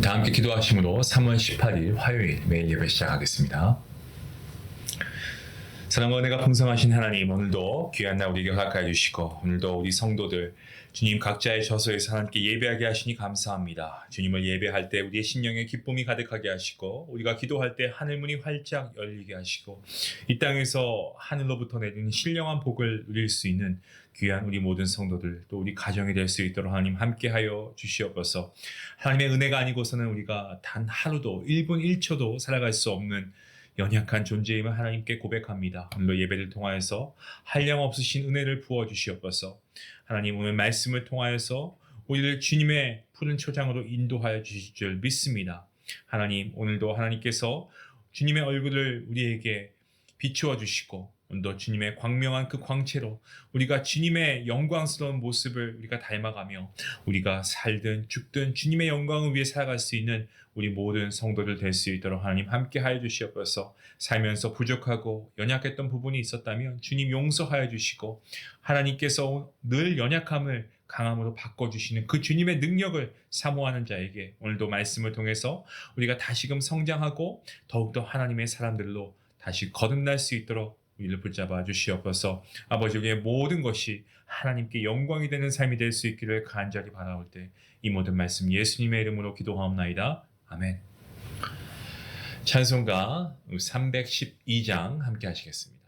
다 함께 기도하심으로 3월 18일 화요일 매일 예배 시작하겠습니다. 사랑과 은혜가 풍성하신 하나님, 오늘도 귀한 날 우리에게 허락하여 주시고 오늘도 우리 성도들 주님 각자의 저소에서 하나님께 예배하게 하시니 감사합니다. 주님을 예배할 때 우리의 심령에 기쁨이 가득하게 하시고 우리가 기도할 때 하늘문이 활짝 열리게 하시고 이 땅에서 하늘로부터 내리는 신령한 복을 누릴 수 있는 귀한 우리 모든 성도들 또 우리 가정이 될 수 있도록 하나님 함께하여 주시옵소서. 하나님의 은혜가 아니고서는 우리가 단 하루도 1분 1초도 살아갈 수 없는 연약한 존재임을 하나님께 고백합니다. 오늘도 예배를 통하여서 한량없으신 은혜를 부어주시옵소서. 하나님 오늘 말씀을 통하여서 우리를 주님의 푸른 초장으로 인도하여 주실 줄 믿습니다. 하나님 오늘도 하나님께서 주님의 얼굴을 우리에게 비추어 주시고 오늘도 주님의 광명한 그 광채로 우리가 주님의 영광스러운 모습을 우리가 닮아가며 우리가 살든 죽든 주님의 영광을 위해 살아갈 수 있는 우리 모든 성도들 될 수 있도록 하나님 함께 하여 주시옵소서. 살면서 부족하고 연약했던 부분이 있었다면 주님 용서하여 주시고 하나님께서 늘 연약함을 강함으로 바꿔주시는 그 주님의 능력을 사모하는 자에게 오늘도 말씀을 통해서 우리가 다시금 성장하고 더욱더 하나님의 사람들로 다시 거듭날 수 있도록 우리를 붙잡아 주시옵소서. 아버지, 우리의 모든 것이 하나님께 영광이 되는 삶이 될 수 있기를 간절히 바라올 때 이 모든 말씀 예수님의 이름으로 기도하옵나이다. 아멘. 찬송가 312장 함께 하시겠습니다.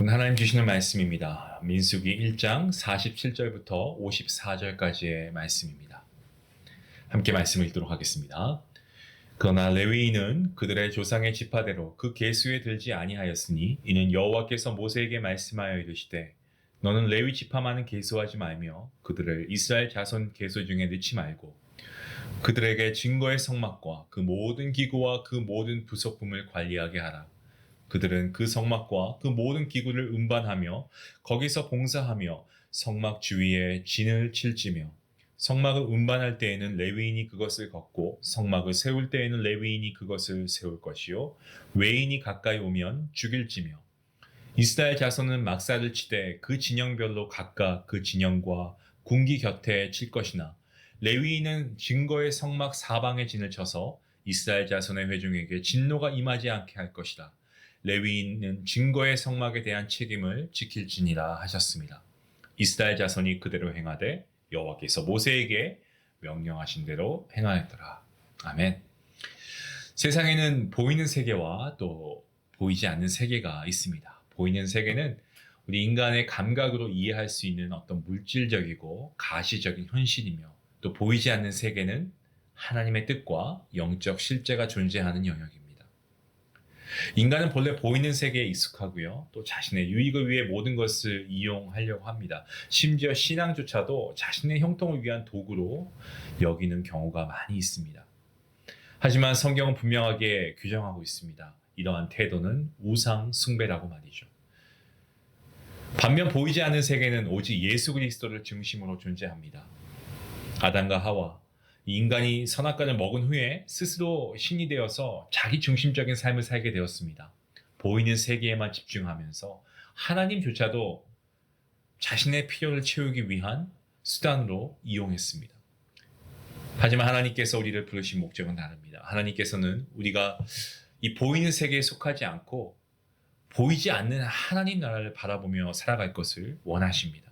오늘 하나님 주시는 말씀입니다. 민수기 1장 47절부터 54절까지의 말씀입니다. 함께 말씀을 읽도록 하겠습니다. 그러나 레위인은 그들의 조상의 지파대로 그 계수에 들지 아니하였으니 이는 여호와께서 모세에게 말씀하여 이르시되 너는 레위 지파만은 계수하지 말며 그들을 이스라엘 자손 계수 중에 넣지 말고 그들에게 증거의 성막과 그 모든 기구와 그 모든 부속품을 관리하게 하라. 그들은 그 성막과 그 모든 기구를 운반하며 거기서 봉사하며 성막 주위에 진을 칠지며 성막을 운반할 때에는 레위인이 그것을 걷고 성막을 세울 때에는 레위인이 그것을 세울 것이요 외인이 가까이 오면 죽일지며 이스라엘 자손은 막사를 치되 그 진영별로 각각 그 진영과 군기 곁에 칠 것이나 레위인은 증거의 성막 사방에 진을 쳐서 이스라엘 자손의 회중에게 진노가 임하지 않게 할 것이다. 레위인은 증거의 성막에 대한 책임을 지킬지니라 하셨습니다. 이스라엘 자손이 그대로 행하되 여호와께서 모세에게 명령하신 대로 행하였더라. 아멘. 세상에는 보이는 세계와 또 보이지 않는 세계가 있습니다. 보이는 세계는 우리 인간의 감각으로 이해할 수 있는 어떤 물질적이고 가시적인 현실이며 또 보이지 않는 세계는 하나님의 뜻과 영적 실제가 존재하는 영역입니다. 인간은 본래 보이는 세계에 익숙하고요. 또 자신의 유익을 위해 모든 것을 이용하려고 합니다. 심지어 신앙조차도 자신의 형통을 위한 도구로 여기는 경우가 많이 있습니다. 하지만 성경은 분명하게 규정하고 있습니다. 이러한 태도는 우상 숭배라고 말이죠. 반면 보이지 않는 세계는 오직 예수 그리스도를 중심으로 존재합니다. 아담과 하와, 인간이 선악과를 먹은 후에 스스로 신이 되어서 자기 중심적인 삶을 살게 되었습니다. 보이는 세계에만 집중하면서 하나님조차도 자신의 필요를 채우기 위한 수단으로 이용했습니다. 하지만 하나님께서 우리를 부르신 목적은 다릅니다. 하나님께서는 우리가 이 보이는 세계에 속하지 않고 보이지 않는 하나님 나라를 바라보며 살아갈 것을 원하십니다.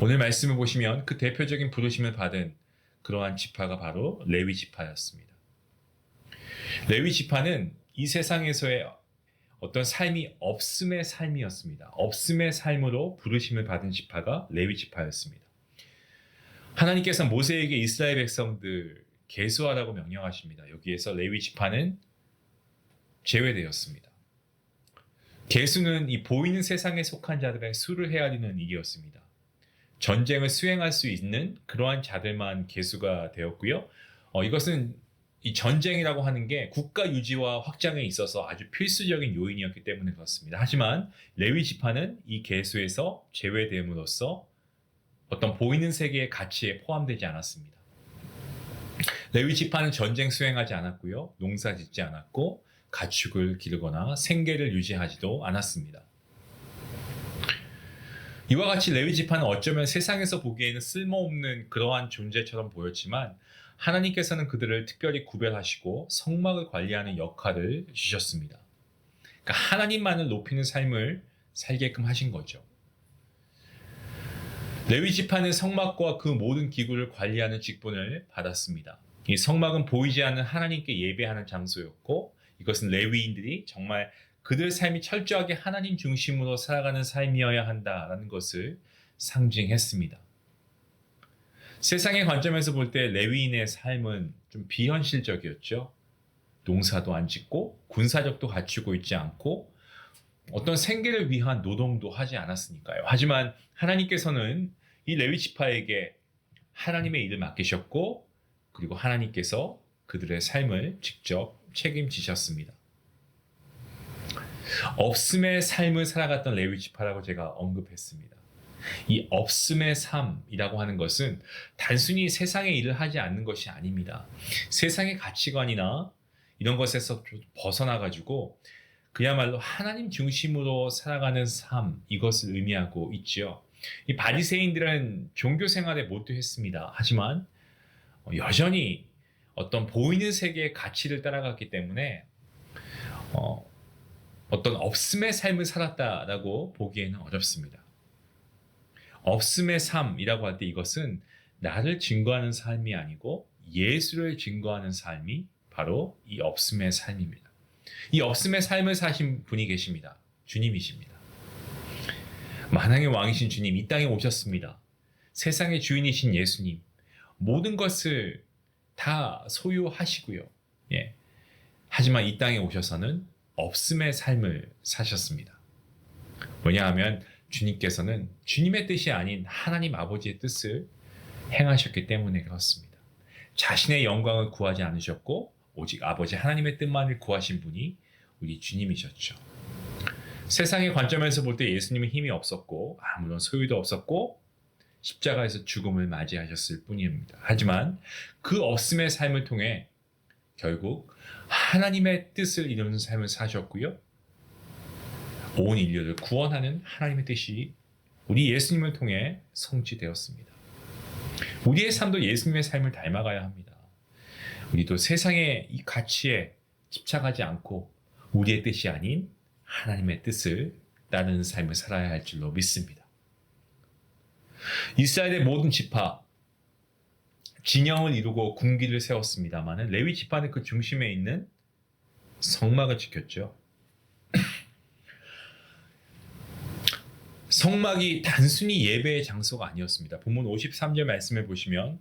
오늘 말씀을 보시면 그 대표적인 부르심을 받은 그러한 지파가 바로 레위 지파였습니다. 레위 지파는 이 세상에서의 어떤 삶이 없음의 삶이었습니다. 없음의 삶으로 부르심을 받은 지파가 레위 지파였습니다. 하나님께서 모세에게 이스라엘 백성들 계수하라고 명령하십니다. 여기에서 레위 지파는 제외되었습니다. 계수는 이 보이는 세상에 속한 자들의 수를 헤아리는 일이었습니다. 전쟁을 수행할 수 있는 그러한 자들만 계수가 되었고요. 이것은 이 전쟁이라고 하는 게 국가 유지와 확장에 있어서 아주 필수적인 요인이었기 때문에 그렇습니다. 하지만 레위 지파는 이 계수에서 제외됨으로써 어떤 보이는 세계의 가치에 포함되지 않았습니다. 레위 지파는 전쟁 수행하지 않았고요. 농사 짓지 않았고 가축을 기르거나 생계를 유지하지도 않았습니다. 이와 같이 레위 지파는 어쩌면 세상에서 보기에는 쓸모없는 그러한 존재처럼 보였지만 하나님께서는 그들을 특별히 구별하시고 성막을 관리하는 역할을 주셨습니다. 그러니까 하나님만을 높이는 삶을 살게끔 하신 거죠. 레위 지파는 성막과 그 모든 기구를 관리하는 직분을 받았습니다. 이 성막은 보이지 않는 하나님께 예배하는 장소였고 이것은 레위인들이 정말 그들 삶이 철저하게 하나님 중심으로 살아가는 삶이어야 한다라는 것을 상징했습니다. 세상의 관점에서 볼 때 레위인의 삶은 좀 비현실적이었죠. 농사도 안 짓고 군사력도 갖추고 있지 않고 어떤 생계를 위한 노동도 하지 않았으니까요. 하지만 하나님께서는 이 레위 지파에게 하나님의 일을 맡기셨고 그리고 하나님께서 그들의 삶을 직접 책임지셨습니다. 없음의 삶을 살아갔던 레위 지파라고 제가 언급했습니다. 이 없음의 삶이라고 하는 것은 단순히 세상의 일을 하지 않는 것이 아닙니다. 세상의 가치관이나 이런 것에서 벗어나가지고 그야말로 하나님 중심으로 살아가는 삶, 이것을 의미하고 있죠. 이 바리새인들은 종교 생활에 몰두했습니다. 하지만 여전히 어떤 보이는 세계의 가치를 따라갔기 때문에 어떤 없음의 삶을 살았다라고 보기에는 어렵습니다. 없음의 삶이라고 할 때 이것은 나를 증거하는 삶이 아니고 예수를 증거하는 삶이 바로 이 없음의 삶입니다. 이 없음의 삶을 사신 분이 계십니다. 주님이십니다. 만왕의 왕이신 주님 이 땅에 오셨습니다. 세상의 주인이신 예수님 모든 것을 다 소유하시고요. 하지만 이 땅에 오셔서는 없음의 삶을 사셨습니다. 왜냐하면 주님께서는 주님의 뜻이 아닌 하나님 아버지의 뜻을 행하셨기 때문에 그렇습니다. 자신의 영광을 구하지 않으셨고 오직 아버지 하나님의 뜻만을 구하신 분이 우리 주님이셨죠. 세상의 관점에서 볼 때 예수님은 힘이 없었고 아무런 소유도 없었고 십자가에서 죽음을 맞이하셨을 뿐입니다. 하지만 그 없음의 삶을 통해 결국 하나님의 뜻을 이루는 삶을 사셨고요. 온 인류를 구원하는 하나님의 뜻이 우리 예수님을 통해 성취되었습니다. 우리의 삶도 예수님의 삶을 닮아가야 합니다. 우리도 세상의 이 가치에 집착하지 않고 우리의 뜻이 아닌 하나님의 뜻을 따르는 삶을 살아야 할 줄로 믿습니다. 이스라엘의 모든 지파, 진영을 이루고 군기를 세웠습니다만 레위 지파는 그 중심에 있는 성막을 지켰죠. 성막이 단순히 예배의 장소가 아니었습니다. 본문 53절 말씀을 보시면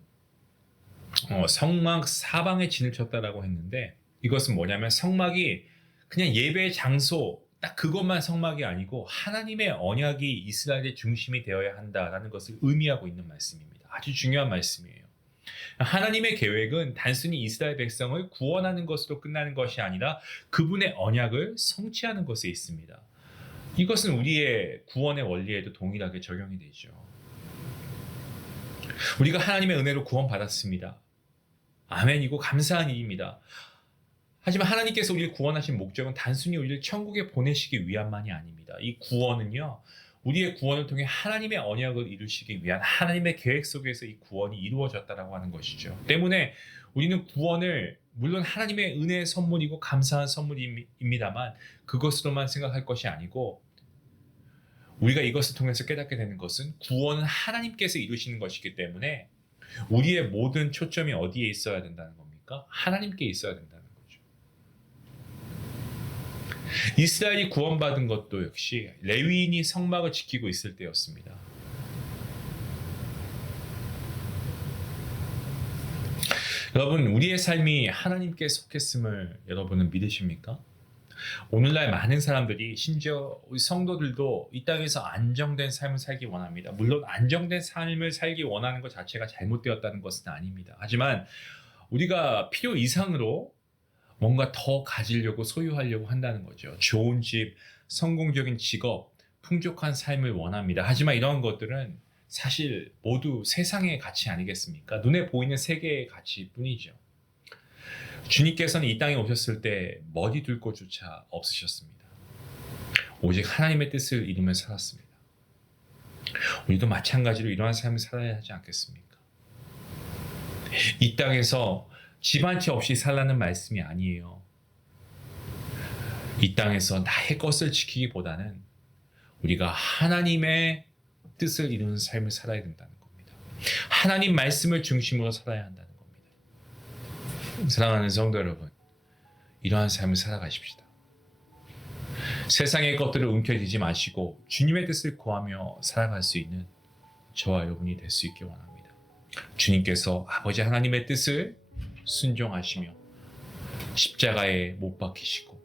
성막 사방에 진을 쳤다라고 했는데 이것은 뭐냐면 성막이 그냥 예배의 장소 딱 그것만 성막이 아니고 하나님의 언약이 이스라엘의 중심이 되어야 한다라는 것을 의미하고 있는 말씀입니다. 아주 중요한 말씀이에요. 하나님의 계획은 단순히 이스라엘 백성을 구원하는 것으로 끝나는 것이 아니라 그분의 언약을 성취하는 것에 있습니다. 이것은 우리의 구원의 원리에도 동일하게 적용이 되죠. 우리가 하나님의 은혜로 구원받았습니다. 아멘이고 감사한 일입니다. 하지만 하나님께서 우리를 구원하신 목적은 단순히 우리를 천국에 보내시기 위함만이 아닙니다. 이 구원은요, 우리의 구원을 통해 하나님의 언약을 이루시기 위한 하나님의 계획 속에서 이 구원이 이루어졌다라고 하는 것이죠. 때문에 우리는 구원을 물론 하나님의 은혜의 선물이고 감사한 선물입니다만 그것으로만 생각할 것이 아니고 우리가 이것을 통해서 깨닫게 되는 것은 구원은 하나님께서 이루시는 것이기 때문에 우리의 모든 초점이 어디에 있어야 된다는 겁니까? 하나님께 있어야 된다는 거죠. 이스라엘이 구원받은 것도 역시 레위인이 성막을 지키고 있을 때였습니다. 여러분, 우리의 삶이 하나님께 속했음을 여러분은 믿으십니까? 오늘날 많은 사람들이 심지어 우리 성도들도 이 땅에서 안정된 삶을 살기 원합니다. 물론 안정된 삶을 살기 원하는 것 자체가 잘못되었다는 것은 아닙니다. 하지만 우리가 필요 이상으로 뭔가 더 가지려고 소유하려고 한다는 거죠. 좋은 집, 성공적인 직업, 풍족한 삶을 원합니다. 하지만 이러한 것들은 사실 모두 세상의 가치 아니겠습니까? 눈에 보이는 세계의 가치뿐이죠. 주님께서는 이 땅에 오셨을 때 머리 둘 곳조차 없으셨습니다. 오직 하나님의 뜻을 이루며 살았습니다. 우리도 마찬가지로 이러한 삶을 살아야 하지 않겠습니까? 이 땅에서 집 한 채 없이 살라는 말씀이 아니에요. 이 땅에서 나의 것을 지키기보다는 우리가 하나님의 뜻을 이루는 삶을 살아야 된다는 겁니다. 하나님 말씀을 중심으로 살아야 한다는 겁니다. 사랑하는 성도 여러분, 이러한 삶을 살아가십시다. 세상의 것들을 움켜쥐지 마시고 주님의 뜻을 구하며 살아갈 수 있는 저와 여러분이 될 수 있기 원합니다. 주님께서 아버지 하나님의 뜻을 순종하시며 십자가에 못 박히시고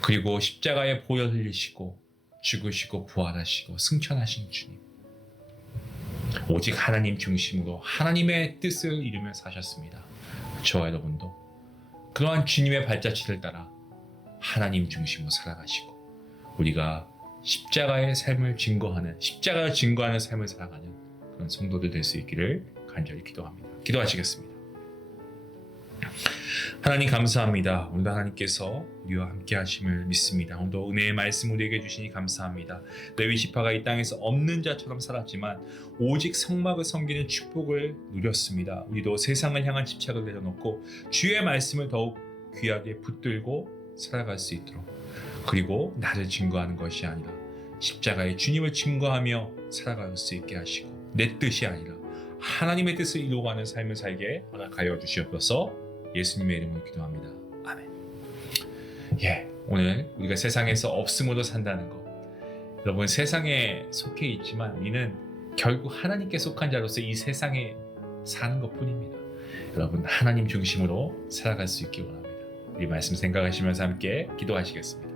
그리고 십자가에 보혈 흘리시고 죽으시고 부활하시고 승천하신 주님, 오직 하나님 중심으로 하나님의 뜻을 이루며 사셨습니다. 저와 여러분도 그러한 주님의 발자취를 따라 하나님 중심으로 살아가시고 우리가 십자가의 삶을 증거하는, 십자가를 증거하는 삶을 살아가는 그런 성도들 될 수 있기를 간절히 기도합니다. 기도하시겠습니다. 하나님 감사합니다. 오늘도 하나님께서 우리와 함께 하심을 믿습니다. 오늘도 은혜의 말씀 우리에게 주시니 감사합니다. 레위 지파가 이 땅에서 없는 자처럼 살았지만 오직 성막을 섬기는 축복을 누렸습니다. 우리도 세상을 향한 집착을 내려놓고 주의 말씀을 더욱 귀하게 붙들고 살아갈 수 있도록, 그리고 나를 증거하는 것이 아니라 십자가의 주님을 증거하며 살아갈 수 있게 하시고 내 뜻이 아니라 하나님의 뜻을 이루어가는 삶을 살게 허락하여 주시옵소서. 예수님의 이름으로 기도합니다. 아멘. 오늘 우리가 세상에서 없음으로 산다는 것, 여러분 세상에 속해 있지만 우리는 결국 하나님께 속한 자로서 이 세상에 사는 것 뿐입니다. 여러분 하나님 중심으로 살아갈 수 있기 원합니다. 우리 말씀 생각하시면서 함께 기도하시겠습니다.